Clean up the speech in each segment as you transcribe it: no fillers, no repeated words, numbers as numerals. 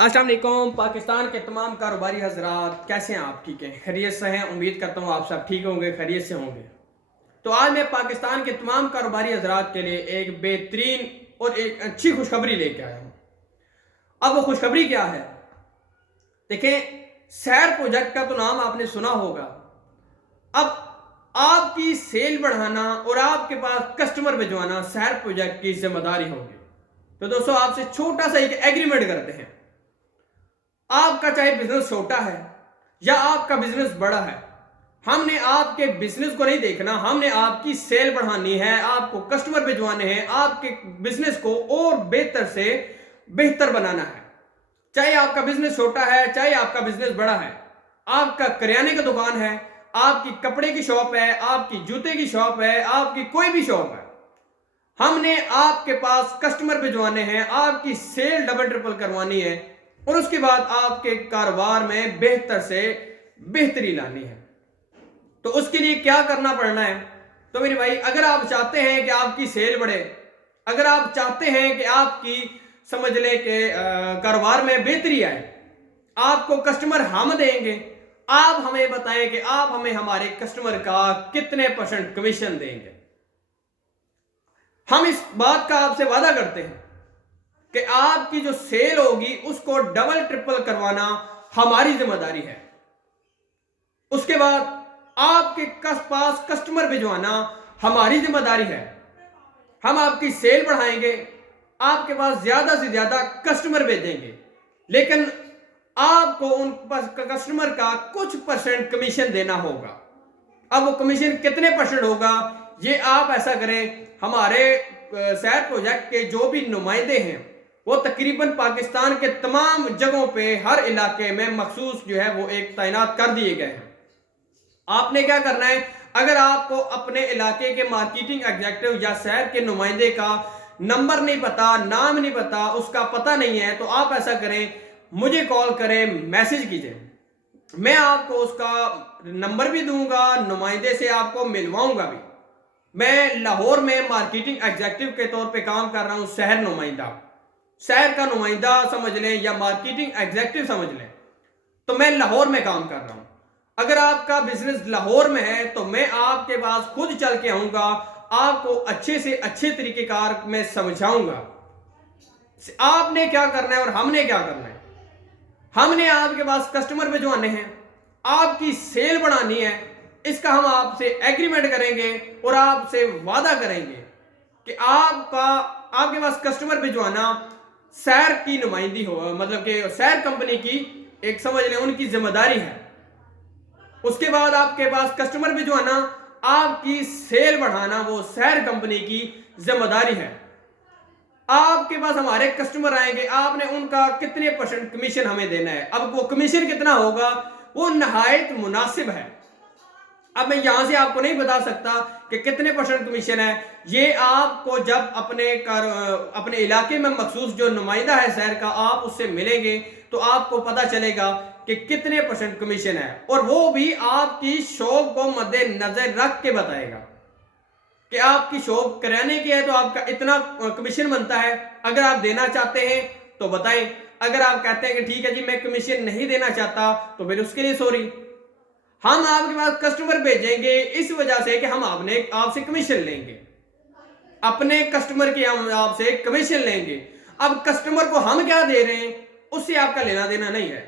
अस्सलाम वालेकुम। पाकिस्तान के तमाम कारोबारी हजरात कैसे हैं आप? ठीक हैं, खैरियत से हैं। उम्मीद करता हूँ आप सब ठीक होंगे, खैरियत से होंगे। तो आज मैं पाकिस्तान के तमाम कारोबारी हजरात के लिए एक बेहतरीन और एक अच्छी खुशखबरी लेके आया हूँ। अब वो खुशखबरी क्या है? देखें, सैर प्रोजेक्ट का तो नाम आपने सुना होगा। अब आपकी सेल बढ़ाना और आपके पास कस्टमर भिजवाना सैर प्रोजेक्ट की जिम्मेदारी होगी। तो दोस्तों, आपसे छोटा सा एक एग्रीमेंट करते हैं। आपका चाहे बिजनेस छोटा है या आपका बिजनेस बड़ा है, हमने आपके बिजनेस को नहीं देखना, हमने आपकी सेल बढ़ानी है, आपको कस्टमर भिजवाने हैं, आपके बिजनेस को और बेहतर से बेहतर बनाना है। चाहे आपका बिजनेस छोटा है, चाहे आपका बिजनेस बड़ा है, आपका करियाने की दुकान है, आपकी कपड़े की शॉप है, आपकी जूते की शॉप है, आपकी कोई भी शॉप है, हमने आपके पास कस्टमर भिजवाने हैं, आपकी सेल डबल ट्रिपल करवानी है और उसके बाद आपके कारोबार में बेहतर से बेहतरी लानी है। तो उसके लिए क्या करना पड़ना है? तो मेरे भाई, अगर आप चाहते हैं कि आपकी सेल बढ़े, अगर आप चाहते हैं कि आपकी समझ लें कि कारोबार में बेहतरी आए, आपको कस्टमर हम देंगे। आप हमें बताएं कि आप हमें हमारे कस्टमर का कितने % कमीशन देंगे। हम इस बात का आपसे वादा करते हैं कि आपकी जो सेल होगी उसको डबल ट्रिपल करवाना हमारी जिम्मेदारी है। उसके बाद आपके पास कस्टमर भिजवाना हमारी जिम्मेदारी है। हम आपकी सेल बढ़ाएंगे, आपके पास ज्यादा से ज्यादा कस्टमर भेजेंगे, लेकिन आपको उन कस्टमर का कुछ % कमीशन देना होगा। अब वो कमीशन कितने % होगा, ये आप ऐसा करें, हमारे सैर प्रोजेक्ट के जो भी नुमाइंदे हैं वो तकरीबन पाकिस्तान के तमाम जगहों पे हर इलाके में मखसूस जो है वो एक तैनात कर दिए गए हैं। आपने क्या करना है, अगर आपको अपने इलाके के मार्केटिंग एग्जीक्यूटिव या शहर के नुमाइंदे का नंबर नहीं पता, नाम नहीं पता, उसका पता नहीं है, तो आप ऐसा करें, मुझे कॉल करें, मैसेज कीजिए। मैं आपको उसका नंबर भी दूंगा, नुमाइंदे से आपको मिलवाऊंगा भी। मैं लाहौर में मार्केटिंग एग्जीक्यूटिव के तौर पे काम कर रहा हूं, शहर नुमाइंदा, शहर का नुमाइंदा समझ लें या मार्केटिंग एग्जीक्यूटिव समझ लें, तो मैं लाहौर में काम कर रहा हूं। अगर आपका बिजनेस लाहौर में है तो मैं आपके पास खुद चल के आऊंगा, आपको अच्छे से अच्छे तरीकेकार में समझाऊंगा। आपने क्या करना है और हमने क्या करना है? हमने आपके पास कस्टमर भिजवाने हैं, आपकी सेल बढ़ानी है। इसका हम आपसे एग्रीमेंट करेंगे और आपसे वादा करेंगे कि आपके पास कस्टमर भिजवाना सैर की नुमाइंदी हो, मतलब कि सैर कंपनी की एक समझ लें उनकी जिम्मेदारी है। उसके बाद आपके पास कस्टमर भिजवाना, आपकी सेल बढ़ाना वो सैर कंपनी की जिम्मेदारी है। आपके पास हमारे कस्टमर आएंगे, आपने उनका कितने % कमीशन हमें देना है। अब वो कमीशन कितना होगा वो नहायत मुनासिब है। अब मैं यहां से आपको नहीं बता सकता कि कितने % कमीशन है। ये आपको जब अपने इलाके में मखसूस जो नुमाइंदा है शहर का, आप उससे मिलेंगे तो आपको पता चलेगा कि कितने % कमीशन है, और वो भी आपकी शॉप को मद्देनजर रख के बताएगा कि आपकी शॉप करियाने की है तो आपका इतना कमीशन बनता है। अगर आप देना चाहते हैं तो बताएं, अगर आप कहते हैं कि ठीक है जी मैं कमीशन नहीं देना चाहता तो फिर उसके लिए सॉरी। हम आपके पास कस्टमर भेजेंगे इस वजह से कि हम आपसे कमीशन लेंगे, अपने कस्टमर की हम आपसे कमीशन लेंगे। अब कस्टमर को हम क्या दे रहे हैं उससे आपका लेना देना नहीं है,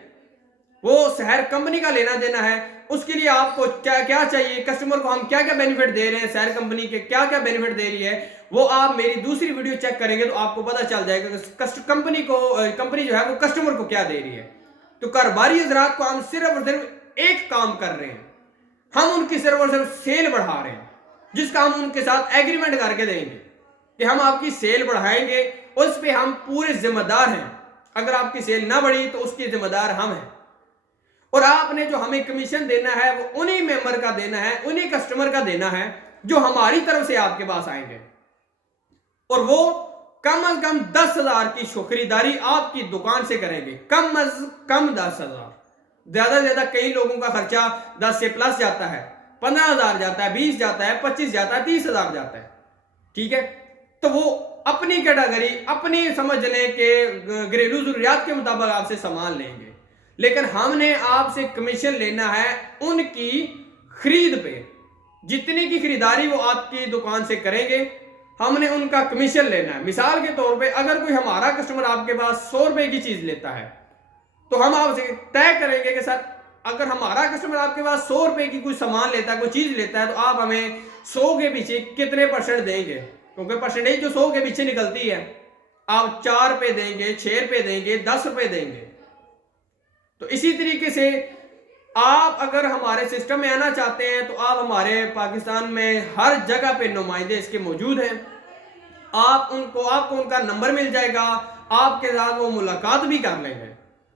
वो शहर कंपनी का लेना देना है। उसके लिए आपको क्या क्या चाहिए, कस्टमर को हम क्या क्या बेनिफिट दे रहे हैं, शहर कंपनी के क्या क्या बेनिफिट दे रही है, वो आप मेरी दूसरी वीडियो चेक करेंगे तो आपको पता चल जाएगा कंपनी जो है वो कस्टमर को क्या दे रही है। तो कारोबारी हजरात को हम सिर्फ और सिर्फ एक काम कर रहे हैं, हम उनकी सिर्फ और सिर्फ सेल बढ़ा रहे हैं, जिसका हम उनके साथ एग्रीमेंट करके देंगे कि हम आपकी सेल बढ़ाएंगे, उस पर हम पूरे जिम्मेदार हैं। अगर आपकी सेल ना बढ़ी तो उसकी जिम्मेदार हम हैं, और आपने जो हमें कमीशन देना है वो उन्हीं मेंबर का देना है, उन्हीं कस्टमर का देना है जो हमारी तरफ से आपके पास आएंगे, और वो कम अज कम 10,000 की खरीदारी आपकी दुकान से करेंगे। कम अज कम 10,000, ज्यादा से ज्यादा कई लोगों का खर्चा 10 से प्लस जाता है, 15,000 जाता है, 20 जाता है, 25 जाता है, 30,000 जाता है। ठीक है, तो वो अपनी कैटेगरी, अपनी समझ लें कि घरेलू जरूरियात के मुताबिक आपसे सामान लेंगे, लेकिन हमने आपसे कमीशन लेना है उनकी खरीद पे। जितने की खरीदारी वो आपकी दुकान से करेंगे, हमने उनका कमीशन लेना है। मिसाल के तौर पे अगर कोई हमारा कस्टमर आपके पास 100 रुपए की चीज लेता है, तो हम आपसे तय करेंगे कि सर अगर हमारा कस्टमर आपके पास 100 रुपए की कोई सामान लेता है, कोई चीज लेता है, तो आप हमें 100 के पीछे कितने परसेंट देंगे, क्योंकि परसेंटेज जो 100 के पीछे निकलती है, आप 4 रुपए देंगे, 6 रुपए देंगे, 10 रुपए देंगे। तो इसी तरीके से आप अगर हमारे सिस्टम में आना चाहते हैं तो आप हमारे पाकिस्तान में हर जगह पे नुमाइंदे इसके मौजूद हैं। आपको उनका नंबर मिल जाएगा, आपके साथ वो मुलाकात भी कर लेंगे।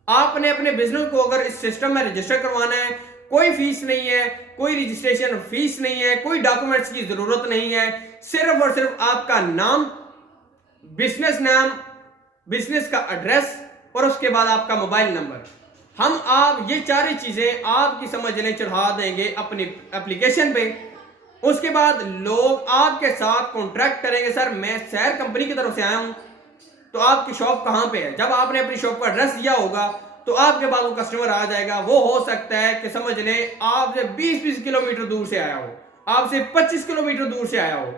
आपने अपने बिजनेस को अगर इस सिस्टम में रजिस्टर करवाना है, कोई फीस नहीं है, कोई रजिस्ट्रेशन फीस नहीं है, कोई डॉक्यूमेंट्स की जरूरत नहीं है, सिर्फ और सिर्फ आपका नाम, बिजनेस नाम, बिजनेस का एड्रेस और उसके बाद आपका मोबाइल नंबर। हम आप ये चार चीजें आपकी समझ लें चढ़ा देंगे अपनी एप्लीकेशन पे। उसके बाद लोग आपके साथ कॉन्ट्रैक्ट करेंगे, सर मैं सैर कंपनी की तरफ से आया हूं, तो आपकी शॉप कहां पे है। जब आपने अपनी शॉप का एड्रेस दिया होगा तो आपके पास वो कस्टमर आ जाएगा। वो हो सकता है कि समझ लें आपसे 20-20 किलोमीटर दूर से आया हो, आपसे 25 किलोमीटर दूर से आया हो।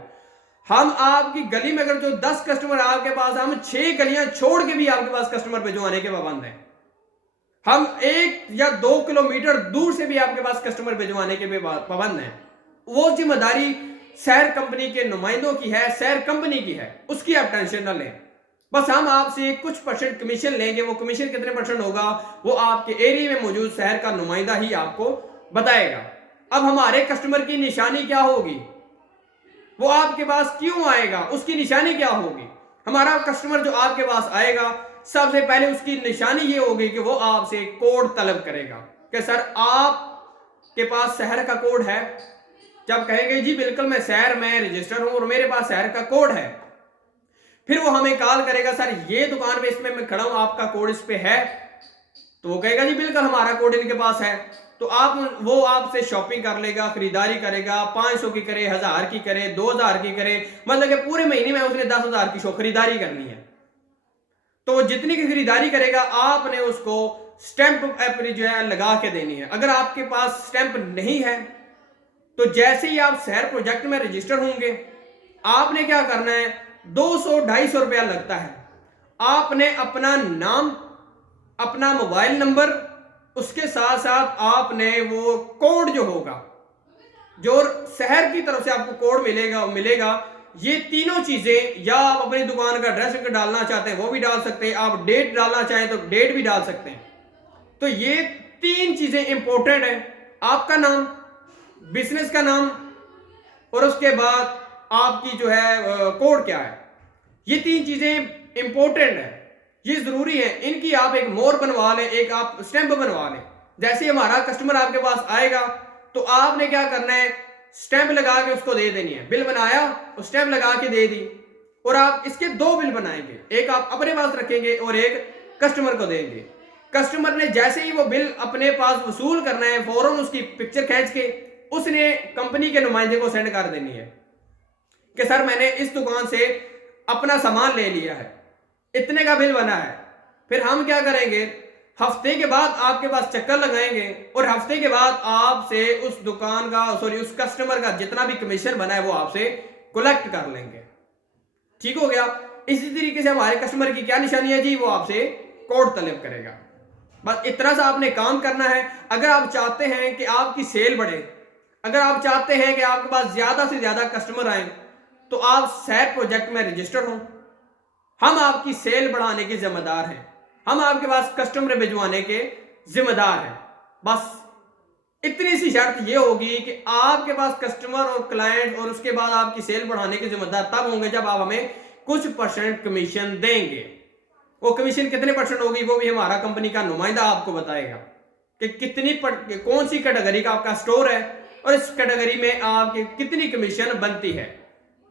हम आपकी गली में अगर जो 10 कस्टमर आपके पास, हम 6 गलियां छोड़ के भी आपके पास कस्टमर भिजवाने के पाबंद हैं। हम 1 या 2 किलोमीटर दूर से भी आपके पास कस्टमर भिजवाने के भी पाबंद हैं। वो जिम्मेदारी सैर कंपनी के नुमाइंदों की है, सैर कंपनी की है, उसकी आप टेंशन न लें। बस हम आपसे कुछ परसेंट कमीशन लेंगे। वो कमीशन कितने परसेंट होगा वो आपके एरिया में मौजूद शहर का नुमाइंदा ही आपको बताएगा। अब हमारे कस्टमर की निशानी क्या होगी, वो आपके पास क्यों आएगा, उसकी निशानी क्या होगी। हमारा कस्टमर जो आपके पास आएगा, सबसे पहले उसकी निशानी ये होगी कि वो आपसे कोड तलब करेगा कि सर आपके पास शहर का कोड है। जब कहेंगे जी बिल्कुल मैं शहर में रजिस्टर हूं और मेरे पास शहर का कोड है, फिर वो हमें कॉल करेगा, सर ये दुकान पे इसमें मैं खड़ा हूं, आपका कोड इस पे है। तो वो कहेगा जी बिल्कुल हमारा कोड इनके पास है। तो वो आपसे शॉपिंग कर लेगा, खरीदारी करेगा, 500 की करे, 1000 की करे, 2000 की करे, मतलब कि पूरे महीने में उसने 10,000 की खरीदारी करनी है। तो जितनी की खरीदारी करेगा आपने उसको स्टैंप अपनी जो है लगा के देनी है। अगर आपके पास स्टैंप नहीं है तो जैसे ही आप शहर प्रोजेक्ट में रजिस्टर होंगे, आपने क्या करना है, 200-250 रुपया लगता है। आपने अपना नाम, अपना मोबाइल नंबर, उसके साथ साथ आपने वो कोड जो होगा, जो शहर की तरफ से आपको कोड मिलेगा। ये तीनों चीजें, या आप अपनी दुकान का एड्रेस डालना चाहते हैं वो भी डाल सकते हैं, आप डेट डालना चाहें तो डेट भी डाल सकते हैं। तो ये 3 चीजें इंपॉर्टेंट है, आपका नाम, बिजनेस का नाम और उसके बाद आपकी जो है कोड क्या है। ये 3 चीजें इंपॉर्टेंट है, ये जरूरी है। इनकी आप एक मोहर बनवा लें, एक आप स्टैंप बनवा लें। जैसे हमारा कस्टमर आपके पास आएगा तो आपने क्या करना है, स्टैंप लगा के उसको दे देनी है। बिल बनाया और स्टैंप लगा के दे दी। और आप इसके 2 बिल बनाएंगे, एक आप अपने पास रखेंगे और एक कस्टमर को देंगे। कस्टमर ने जैसे ही वो बिल अपने पास वसूल करना है, फौरन उसकी पिक्चर खींच के उसने कंपनी के नुमाइंदे को सेंड कर देनी है कि सर मैंने इस दुकान से अपना सामान ले लिया है, इतने का बिल बना है। फिर हम क्या करेंगे, हफ्ते के बाद आपके पास चक्कर लगाएंगे और हफ्ते के बाद आपसे उस दुकान का उस कस्टमर का जितना भी कमीशन बना है वो आपसे कलेक्ट कर लेंगे। ठीक हो गया। इसी तरीके से हमारे कस्टमर की क्या निशानी है जी, वो आपसे कोड तलब करेगा। बस इतना सा आपने काम करना है। अगर आप चाहते हैं कि आपकी सेल बढ़े, अगर आप चाहते हैं कि आपके पास ज्यादा से ज्यादा कस्टमर आए, तो आप सैर प्रोजेक्ट में रजिस्टर हो। हम आपकी सेल बढ़ाने के जिम्मेदार हैं, हम आपके पास कस्टमर भिजवाने के जिम्मेदार हैं। बस इतनी सी शर्त ये होगी कि आपके पास कस्टमर और क्लाइंट और उसके बाद आपकी सेल बढ़ाने के जिम्मेदार तब होंगे जब आप हमें कुछ परसेंट कमीशन देंगे। वो कमीशन कितने परसेंट होगी वो भी हमारा कंपनी का नुमाइंदा आपको बताएगा कि कौन सी कैटेगरी का आपका स्टोर है और इस कैटेगरी में आपकी कितनी कमीशन बनती है।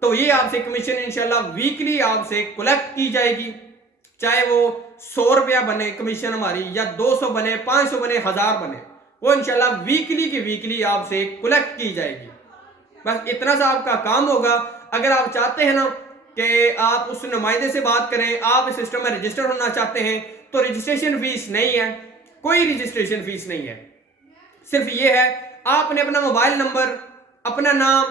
तो ये आपसे कमीशन इंशाल्लाह वीकली आपसे कलेक्ट की जाएगी, चाहे वो 100 रुपया बने कमीशन हमारी, या 200 बने, 500 बने, 1000 बने, वो इंशाल्लाह वीकली की वीकली आपसे कलेक्ट की जाएगी। बस इतना सा आपका काम होगा। अगर आप चाहते हैं ना कि आप उस नुमाइंदे से बात करें, आप इस सिस्टम में रजिस्टर होना चाहते हैं, तो रजिस्ट्रेशन फीस नहीं है, कोई रजिस्ट्रेशन फीस नहीं है। सिर्फ ये है आपने अपना मोबाइल नंबर, अपना नाम,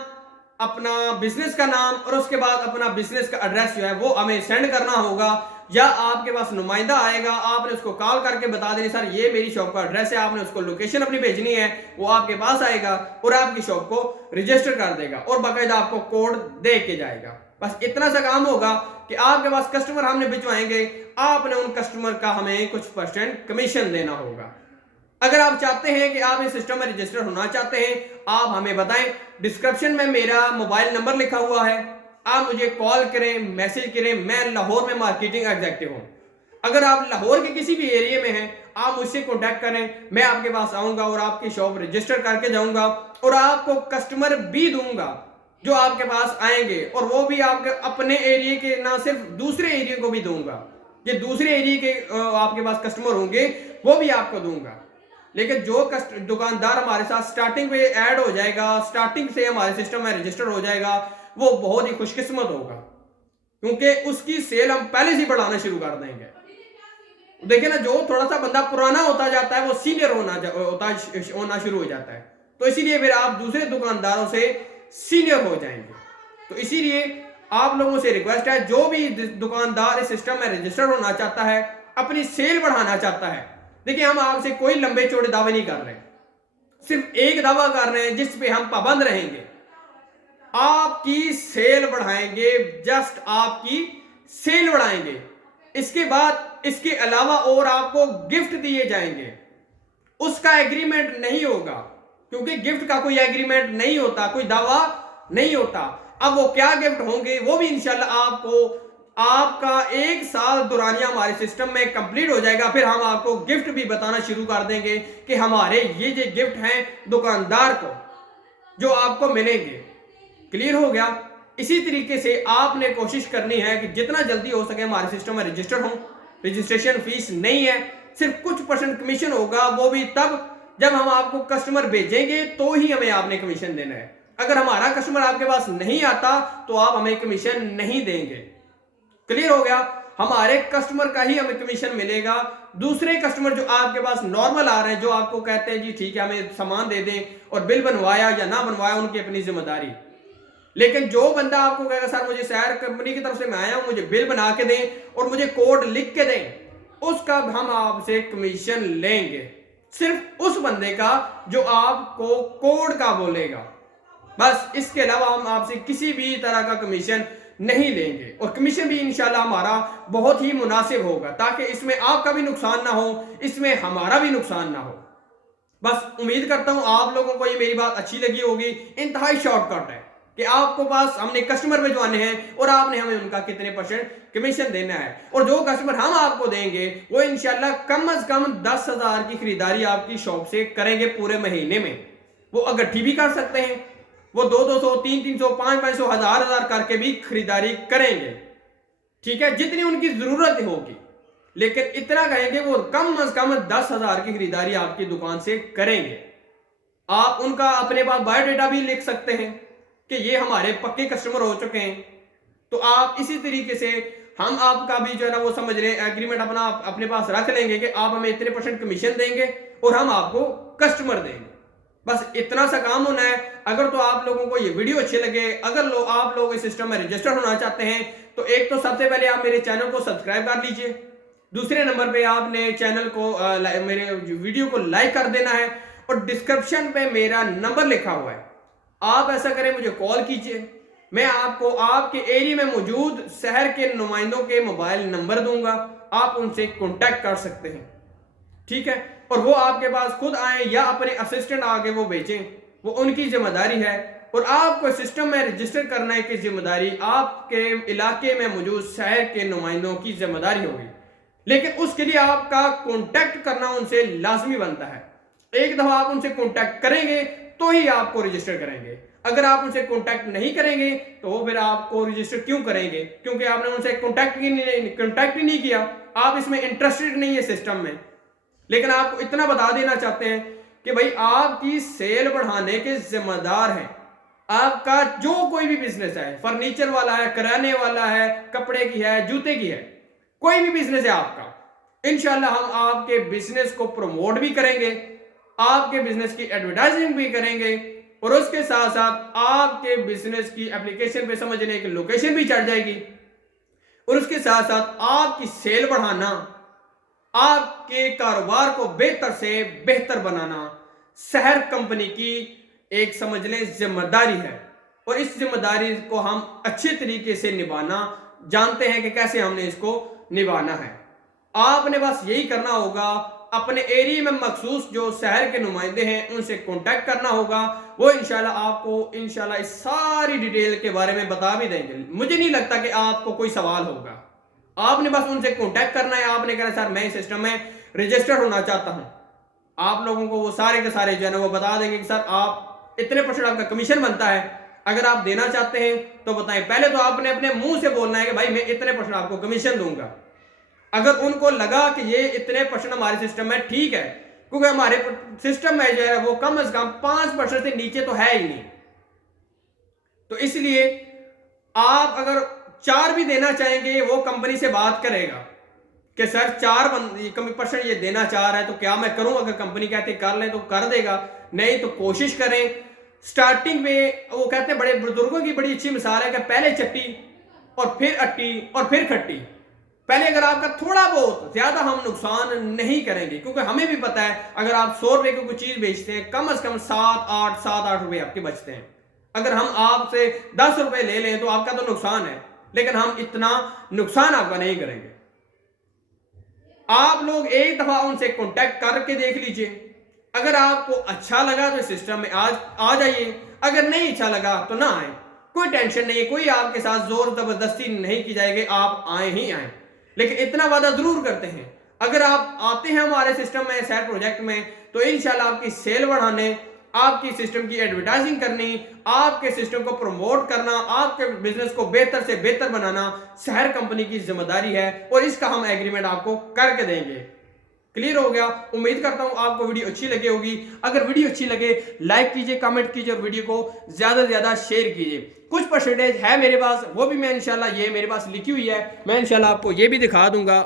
अपना बिजनेस का नाम और उसके बाद अपना बिजनेस का एड्रेस जो है वो हमें सेंड करना होगा, या आपके पास नुमाइंदा आएगा, आपने उसको कॉल करके बता देनी सर ये मेरी शॉप का एड्रेस है, आपने उसको लोकेशन अपनी भेजनी है, वो आपके पास आएगा और आपकी शॉप को रजिस्टर कर देगा और बाकायदा आपको कोड दे के जाएगा। बस इतना सा काम होगा कि आपके पास कस्टमर हमने भिजवाएंगे, आपने उन कस्टमर का हमें कुछ % कमीशन देना होगा। अगर आप चाहते हैं कि आप इस सिस्टम में रजिस्टर होना चाहते हैं, आप हमें बताएं। डिस्क्रिप्शन में मेरा मोबाइल नंबर लिखा हुआ है, आप मुझे कॉल करें, मैसेज करें। मैं लाहौर में मार्केटिंग एग्जीक्यूटिव हूं। अगर आप लाहौर के किसी भी एरिया में हैं, आप मुझसे कॉन्टैक्ट करें, मैं आपके पास आऊंगा और आपकी शॉप रजिस्टर करके जाऊंगा और आपको कस्टमर भी दूंगा जो आपके पास आएंगे, और वो भी आपके अपने एरिया के, ना सिर्फ दूसरे एरिया को भी दूंगा। ये दूसरे एरिया के आपके पास कस्टमर होंगे वो भी आपको दूंगा। लेकिन जो दुकानदार हमारे साथ स्टार्टिंग पे ऐड हो जाएगा, स्टार्टिंग से हमारे सिस्टम में रजिस्टर हो जाएगा, वो बहुत ही खुशकिस्मत होगा, क्योंकि उसकी सेल हम पहले से बढ़ाना शुरू कर देंगे। देखिए ना, जो थोड़ा सा बंदा पुराना होता जाता है वो सीनियर होना शुरू हो जाता है, तो इसीलिए फिर आप दूसरे दुकानदारों से सीनियर हो जाएंगे। तो इसीलिए आप लोगों से रिक्वेस्ट है, जो भी दुकानदार इस सिस्टम में रजिस्टर होना चाहता है, अपनी सेल बढ़ाना चाहता है, देखिए हम आपसे कोई लंबे चौड़े दावे नहीं कर रहे, सिर्फ एक दावा कर रहे हैं जिस पे हम पाबंद रहेंगे। आपकी सेल बढ़ाएंगे, जस्ट आपकी सेल बढ़ाएंगे। इसके बाद इसके अलावा और आपको गिफ्ट दिए जाएंगे, उसका एग्रीमेंट नहीं होगा, क्योंकि गिफ्ट का कोई एग्रीमेंट नहीं होता, कोई दावा नहीं होता। अब वो क्या गिफ्ट होंगे वो भी इंशाल्लाह आपका 1 साल दुरानिया हमारे सिस्टम में कंप्लीट हो जाएगा, फिर हम आपको गिफ्ट भी बताना शुरू कर देंगे कि हमारे ये जो गिफ्ट हैं दुकानदार को जो आपको मिलेंगे। क्लियर हो गया? इसी तरीके से आपने कोशिश करनी है कि जितना जल्दी हो सके हमारे सिस्टम में रजिस्टर हो। रजिस्ट्रेशन फीस नहीं है, सिर्फ कुछ % कमीशन होगा, वो भी तब जब हम आपको कस्टमर भेजेंगे तो ही हमें आपने कमीशन देना है। अगर हमारा कस्टमर आपके पास नहीं आता तो आप हमें कमीशन नहीं देंगे। क्लियर हो गया? हमारे कस्टमर का ही हमें कमीशन मिलेगा। दूसरे कस्टमर जो आपके पास नॉर्मल आ रहे हैं, जो आपको कहते हैं जी ठीक है हमें सामान दे दें, और बिल बनवाया या ना बनवाया उनकी अपनी जिम्मेदारी। लेकिन जो बंदा आपको कहेगा सर मुझे सैर कंपनी की तरफ से मैं आया हूं, मुझे बिल बना के दें और मुझे कोड लिख के दें, उसका हम आपसे कमीशन लेंगे। सिर्फ उस बंदे का जो आपको कोड का बोलेगा, बस। इसके अलावा हम आपसे किसी भी तरह का कमीशन नहीं लेंगे, और कमीशन भी इंशाल्लाह हमारा बहुत ही मुनासिब होगा, ताकि इसमें आपका भी नुकसान ना हो, इसमें हमारा भी नुकसान ना हो। बस उम्मीद करता हूं आप लोगों को ये मेरी बात अच्छी लगी होगी। इंतहाई शॉर्टकट है कि आपको पास हमने कस्टमर भिजवाने हैं और आपने हमें उनका कितने % कमीशन देना है, और जो कस्टमर हम आपको देंगे वो इंशाल्लाह कम से कम 10,000 की खरीदारी आपकी शॉप से करेंगे पूरे महीने में। वो अगट्ठी भी कर सकते हैं, वो 200, 300, 500, 1000 करके भी खरीदारी करेंगे, ठीक है, जितनी उनकी जरूरत होगी। लेकिन इतना कहेंगे वो कम से कम 10,000 की खरीदारी आपकी दुकान से करेंगे। आप उनका अपने पास बायोडाटा भी लिख सकते हैं कि ये हमारे पक्के कस्टमर हो चुके हैं। तो आप इसी तरीके से हम आपका भी जो है ना वो समझ रहे एग्रीमेंट अपना अपने पास रख लेंगे कि आप हमें इतने % कमीशन देंगे और हम आपको कस्टमर देंगे। बस इतना सा काम होना है। अगर तो आप लोगों को ये वीडियो अच्छे लगे, अगर आप लोग इस सिस्टम में रजिस्टर होना चाहते हैं, तो एक तो सबसे पहले आप मेरे चैनल को सब्सक्राइब कर लीजिए। दूसरे नंबर पे आपने चैनल को मेरे वीडियो को लाइक कर देना है, और डिस्क्रिप्शन पे मेरा नंबर लिखा हुआ है, आप ऐसा करें मुझे कॉल कीजिए। मैं आपको आपके एरिया में मौजूद शहर के नुमाइंदों के मोबाइल नंबर दूंगा, आप उनसे कांटेक्ट कर सकते हैं, ठीक है। और वो आपके पास खुद आए या अपने असिस्टेंट आगे वो भेजें, वो उनकी जिम्मेदारी है। और आपको सिस्टम में रजिस्टर करने की जिम्मेदारी आपके इलाके में मौजूद शहर के नुमाइंदों की जिम्मेदारी होगी। लेकिन उसके लिए आपका कांटेक्ट करना उनसे लाजमी बनता है। एक दफा आप उनसे कांटेक्ट करेंगे तो ही आपको रजिस्टर करेंगे। अगर आप उनसे कांटेक्ट नहीं करेंगे तो फिर आपको रजिस्टर क्यों करेंगे? क्योंकि आपने उनसे कांटेक्ट ही नहीं किया, आप इसमें इंटरेस्टेड नहीं है सिस्टम में। लेकिन आपको इतना बता देना चाहते हैं कि भाई आपकी सेल बढ़ाने के जिम्मेदार हैं आपका जो कोई भी बिजनेस है, फर्नीचर वाला है, किराने वाला है, कपड़े की है, जूते की है, कोई भी बिजनेस है आपका, इंशाल्लाह हम आपके बिजनेस को प्रमोट भी करेंगे, आपके बिजनेस की एडवर्टाइजिंग भी करेंगे और उसके साथ साथ आपके बिजनेस की एप्लीकेशन पे समझने की लोकेशन भी चढ़ जाएगी और उसके साथ साथ आपकी सेल बढ़ाना, आपके कारोबार को बेहतर से बेहतर बनाना शहर कंपनी की एक समझ लें जिम्मेदारी है और इस जिम्मेदारी को हम अच्छे तरीके से निभाना जानते हैं कि कैसे हमने इसको निभाना है। आपने बस यही करना होगा, अपने एरिया में मखसूस जो शहर के नुमाइंदे हैं उनसे कांटेक्ट करना होगा, वो इंशाल्लाह आपको इंशाल्लाह इस सारी डिटेल के बारे में बता भी देंगे। मुझे नहीं लगता कि आपको कोई सवाल होगा, आपने बस उनसे कांटेक्ट करना है। आपने कहना सर मैं इस सिस्टम में रजिस्टर्ड होना चाहता हूं, आप लोगों को वो सारे के सारे जो है वो बता देंगे कि सर आप इतने % आपका कमीशन बनता है, अगर आप देना चाहते हैं तो बताएं। पहले तो आपने अपने मुंह से बोलना है कि भाई मैं इतने % आपको कमीशन दूंगा। अगर उनको लगा कि ये इतने % हमारे सिस्टम में ठीक है, क्योंकि हमारे सिस्टम में जो है वो कम से कम 5% से नीचे तो है ही नहीं, तो इसलिए आप अगर 4 भी देना चाहेंगे वो कंपनी से बात करेगा कि सर 4% ये देना चाह रहा है तो क्या मैं करूं। अगर कंपनी कहती कर लें तो कर देगा, नहीं तो कोशिश करें। स्टार्टिंग में वो कहते हैं, बड़े बुजुर्गों की बड़ी अच्छी मिसाल है कि पहले चट्टी और फिर अट्टी और फिर खट्टी। पहले अगर आपका थोड़ा बहुत ज्यादा हम नुकसान नहीं करेंगे, क्योंकि हमें भी पता है अगर आप 100 रुपए की कोई चीज बेचते हैं कम से कम 7-8 रुपए आपके बचते हैं। अगर हम आपसे 10 रुपए ले लें तो आपका तो नुकसान है, लेकिन हम इतना नुकसान आपका नहीं करेंगे। आप लोग एक दफा उनसे कांटेक्ट करके देख लीजिए, अगर आपको अच्छा लगा तो सिस्टम में आ जाइए, अगर नहीं अच्छा लगा तो ना आए, कोई टेंशन नहीं है, कोई आपके साथ जोर जबरदस्ती नहीं की जाएगी, आप आए ही आए। लेकिन इतना वादा जरूर करते हैं, अगर आप आते हैं हमारे सिस्टम में शहर प्रोजेक्ट में तो इंशाल्लाह आपकी सेल बढ़ाने, आपकी सिस्टम की एडवर्टाइजिंग करनी, आपके सिस्टम को प्रमोट करना, आपके बिजनेस को बेहतर से बेहतर बनाना शहर कंपनी की जिम्मेदारी है और इसका हम एग्रीमेंट आपको करके देंगे। क्लियर हो गया? उम्मीद करता हूं आपको वीडियो अच्छी लगी होगी। अगर वीडियो अच्छी लगे लाइक कीजिए, कमेंट कीजिए और वीडियो को ज्यादा से ज्यादा शेयर कीजिए। कुछ % है मेरे पास, वो भी मैं इंशाल्लाह, ये मेरे पास लिखी हुई है, मैं इंशाल्लाह आपको ये भी दिखा दूंगा।